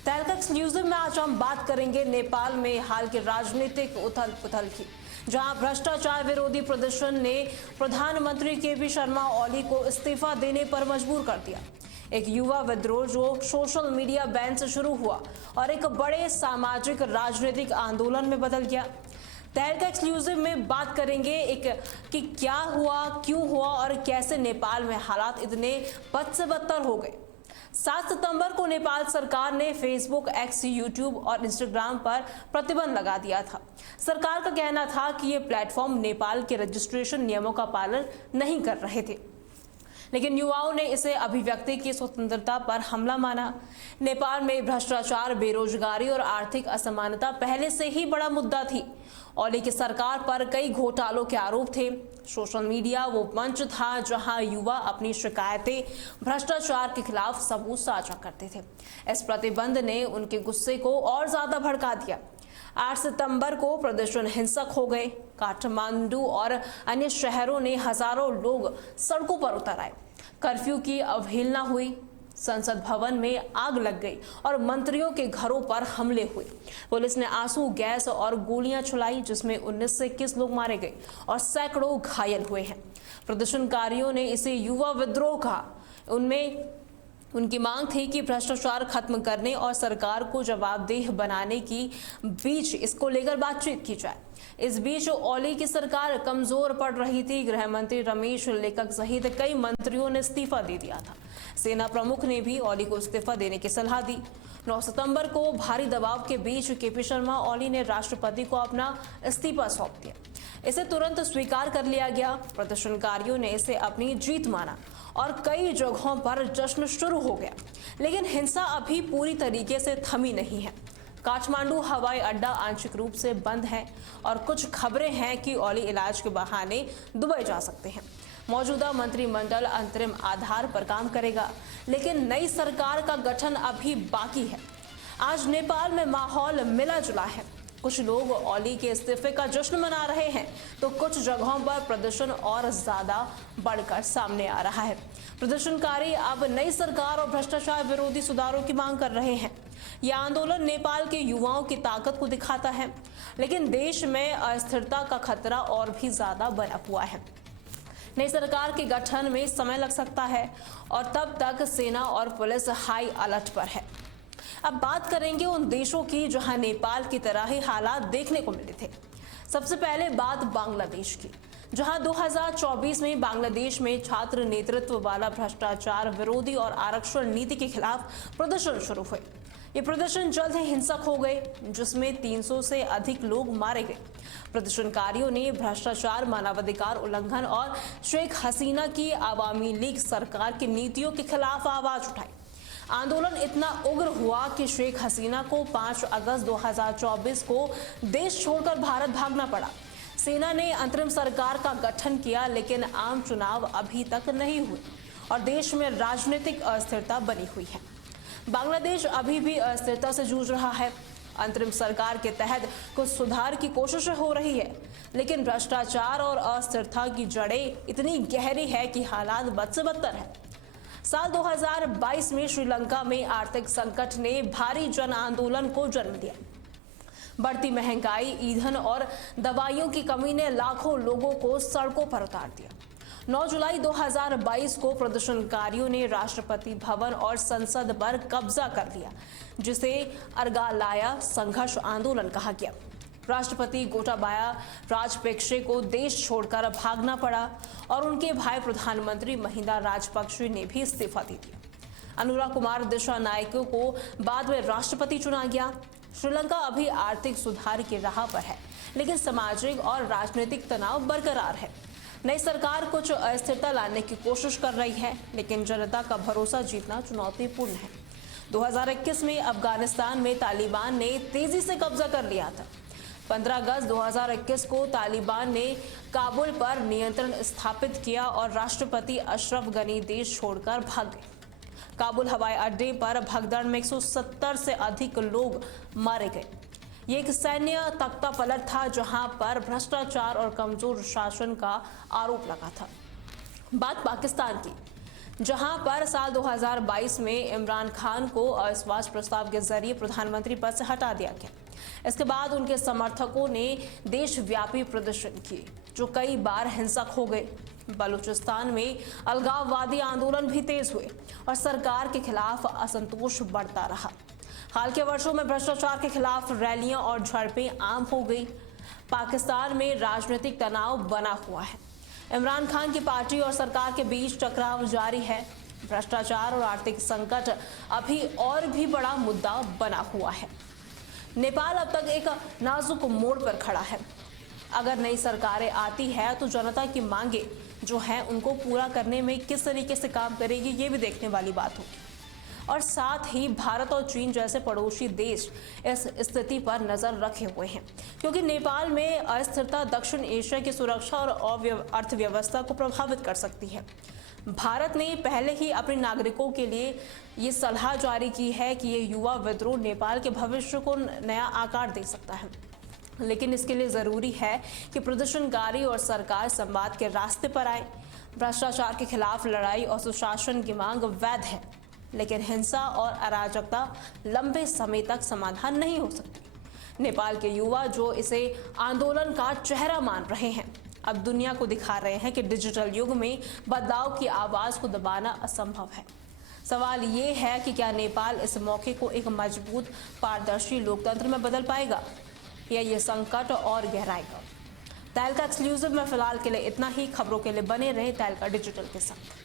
तहलका एक्सक्लूसिव में आज हम बात करेंगे नेपाल में हाल के राजनीतिक उथल पुथल की, जहां भ्रष्टाचार विरोधी प्रदर्शन ने प्रधानमंत्री केपी शर्मा ओली को इस्तीफा देने पर मजबूर कर दिया। एक युवा विद्रोह जो सोशल मीडिया बैन से शुरू हुआ और एक बड़े सामाजिक राजनीतिक आंदोलन में बदल गया। तहलका एक्सक्लूसिव में बात करेंगे कि क्या हुआ, क्यों हुआ और कैसे नेपाल में हालात इतने बद से बदतर हो गए। 7 सितंबर को नेपाल सरकार ने फेसबुक, एक्स, यूट्यूब और इंस्टाग्राम पर प्रतिबंध लगा दिया था। सरकार का कहना था कि ये प्लेटफॉर्म नेपाल के रजिस्ट्रेशन नियमों का पालन नहीं कर रहे थे, लेकिन युवाओं ने इसे अभिव्यक्ति की स्वतंत्रता पर हमला माना। नेपाल में भ्रष्टाचार, बेरोजगारी और आर्थिक असमानता पहले से ही बड़ा मुद्दा थी। ओली की सरकार पर कई घोटालों के आरोप थे। सोशल मीडिया वो मंच था जहां युवा अपनी शिकायतें भ्रष्टाचार के खिलाफ सबूत साझा करते थे। इस प्रतिबंध ने उनके गुस्से को और ज्यादा भड़का दिया। 8 सितंबर को प्रदर्शन हिंसक हो गए। काठमांडू और अन्य शहरों ने हजारों लोग सड़कों पर उतर आए। कर्फ्यू की अवहेलना हुई, संसद भवन में आग लग गई और मंत्रियों के घरों पर हमले हुए। पुलिस ने आंसू गैस और गोलियां चलाई, जिसमें 19 से 21 लोग मारे गए और सैकड़ों घायल हुए हैं। प्रदर्शनकारियों ने इसे युवा विद्रोह कहा। उनकी मांग थी कि भ्रष्टाचार खत्म करने और सरकार को जवाबदेह बनाने की बीच इसको लेकर बातचीत की जाए। इस बीच ओली की सरकार कमजोर पड़ रही थी। गृह मंत्री रमेश लेखक सहित कई मंत्रियों ने इस्तीफा दे दिया था। सेना प्रमुख ने भी ओली को इस्तीफा देने की सलाह दी। 9 सितंबर को भारी दबाव के बीच केपी शर्मा ओली ने राष्ट्रपति को अपना इस्तीफा सौंप दिया। इसे तुरंत स्वीकार कर लिया गया। प्रदर्शनकारियों ने इसे अपनी जीत माना और कई जगहों पर जश्न शुरू हो गया, लेकिन हिंसा अभी पूरी तरीके से थमी नहीं है। काठमांडू हवाई अड्डा आंशिक रूप से बंद है और कुछ खबरें हैं कि ओली इलाज के बहाने दुबई जा सकते हैं। मौजूदा मंत्रिमंडल अंतरिम आधार पर काम करेगा, लेकिन नई सरकार का गठन अभी बाकी है। आज नेपाल में माहौल मिला जुला है। कुछ लोग ओली के इस्तीफे का जश्न मना रहे हैं, तो कुछ जगहों पर प्रदर्शन और ज्यादा बढ़कर सामने आ रहा है। प्रदर्शनकारी अब नई सरकार और भ्रष्टाचार विरोधी सुधारों की मांग कर रहे हैं। यह आंदोलन नेपाल के युवाओं की ताकत को दिखाता है, लेकिन देश में अस्थिरता का खतरा और भी ज्यादा बना हुआ है। नई सरकार के गठन में समय लग सकता है और तब तक सेना और पुलिस हाई अलर्ट पर है। अब बात करेंगे उन देशों की जहां नेपाल की तरह ही हालात देखने को मिले थे। सबसे पहले बात बांग्लादेश की, जहां 2024 में बांग्लादेश में छात्र नेतृत्व वाला भ्रष्टाचार विरोधी और आरक्षण नीति के खिलाफ प्रदर्शन शुरू हुए। ये प्रदर्शन जल्द ही हिंसक हो गए, जिसमें 300 से अधिक लोग मारे गए। प्रदर्शनकारियों ने भ्रष्टाचार, मानवाधिकार उल्लंघन और शेख हसीना की आवामी लीग सरकार की नीतियों के खिलाफ आवाज उठाई। आंदोलन इतना उग्र हुआ कि शेख हसीना को 5 अगस्त 2024 को देश छोड़कर भारत भागना पड़ा। सेना ने अंतरिम सरकार का गठन किया, लेकिन आम चुनाव अभी तक नहीं हुए और देश में राजनीतिक अस्थिरता बनी हुई है। बांग्लादेश अभी भी अस्थिरता से जूझ रहा है। अंतरिम सरकार के तहत कुछ सुधार की कोशिशें हो रही है, लेकिन भ्रष्टाचार और अस्थिरता की जड़ें इतनी गहरी है कि हालात बद से बदतर है। साल 2022 में श्रीलंका में आर्थिक संकट ने भारी जन आंदोलन को जन्म दिया। बढ़ती महंगाई, ईंधन और दवाइयों की कमी ने लाखों लोगों को सड़कों पर उतार दिया। 9 जुलाई 2022 को प्रदर्शनकारियों ने राष्ट्रपति भवन और संसद पर कब्जा कर लिया, जिसे अर्गालाया संघर्ष आंदोलन कहा गया। राष्ट्रपति गोटाबाया राजपक्षे को देश छोड़कर भागना पड़ा और उनके भाई प्रधानमंत्री महिंदा राजपक्षे ने भी इस्तीफा दे दिया। अनुराग कुमार दिशानायके को बाद में राष्ट्रपति चुना गया। श्रीलंका अभी आर्थिक सुधार की राह पर है, लेकिन सामाजिक और राजनीतिक तनाव बरकरार है। नई सरकार कुछ अस्थिरता लाने की कोशिश कर रही है, लेकिन जनता का भरोसा जीतना चुनौतीपूर्ण है। 2021 में अफगानिस्तान में तालिबान ने तेजी से कब्जा कर लिया था। 15 अगस्त 2021 को तालिबान ने काबुल पर नियंत्रण स्थापित किया और राष्ट्रपति अशरफ गनी देश छोड़कर भाग गए। काबुल हवाई अड्डे पर भगदड़ में 170 से अधिक लोग मारे गए। ये एक सैन्य तख्ता पलट था, जहां पर भ्रष्टाचार और कमजोर शासन का आरोप लगा था। बात पाकिस्तान की। जहां पर साल 2022 में इमरान खान को अविश्वास प्रस्ताव के जरिए प्रधानमंत्री पद से हटा दिया गया। इसके बाद उनके समर्थकों ने देशव्यापी प्रदर्शन किए जो कई बार हिंसक हो गए। बलूचिस्तान में अलगाववादी आंदोलन भी तेज हुए और सरकार के खिलाफ असंतोष बढ़ता रहा। हाल के वर्षों में भ्रष्टाचार के खिलाफ रैलियां और झड़पें आम हो गई। पाकिस्तान में राजनीतिक तनाव बना हुआ है। इमरान खान की पार्टी और सरकार के बीच टकराव जारी है। भ्रष्टाचार और आर्थिक संकट अभी और भी बड़ा मुद्दा बना हुआ है। नेपाल अब तक एक नाजुक मोड़ पर खड़ा है। अगर नई सरकारें आती है तो जनता की मांगे जो हैं उनको पूरा करने में किस तरीके से काम करेगी, ये भी देखने वाली बात होगी। और साथ ही भारत और चीन जैसे पड़ोसी देश इस स्थिति पर नजर रखे हुए हैं, क्योंकि नेपाल में अस्थिरता दक्षिण एशिया की सुरक्षा और अर्थव्यवस्था को प्रभावित कर सकती है। भारत ने पहले ही अपने नागरिकों के लिए ये सलाह जारी की है कि ये युवा विद्रोह नेपाल के भविष्य को नया आकार दे सकता है, लेकिन इसके लिए जरूरी है कि प्रदर्शनकारी और सरकार संवाद के रास्ते पर आए। भ्रष्टाचार के खिलाफ लड़ाई और सुशासन की मांग वैध है, लेकिन हिंसा और अराजकता लंबे समय तक समाधान नहीं हो सकती। नेपाल के युवा जो इसे आंदोलन का चेहरा मान रहे हैं, अब दुनिया को दिखा रहे हैं कि डिजिटल युग में बदलाव की आवाज को दबाना असंभव है। सवाल ये है कि क्या नेपाल इस मौके को एक मजबूत पारदर्शी लोकतंत्र में बदल पाएगा या ये संकट और गहराएगा। तहलका एक्सक्लूसिव में फिलहाल के लिए इतना ही। खबरों के लिए बने रहे तहलका डिजिटल के साथ।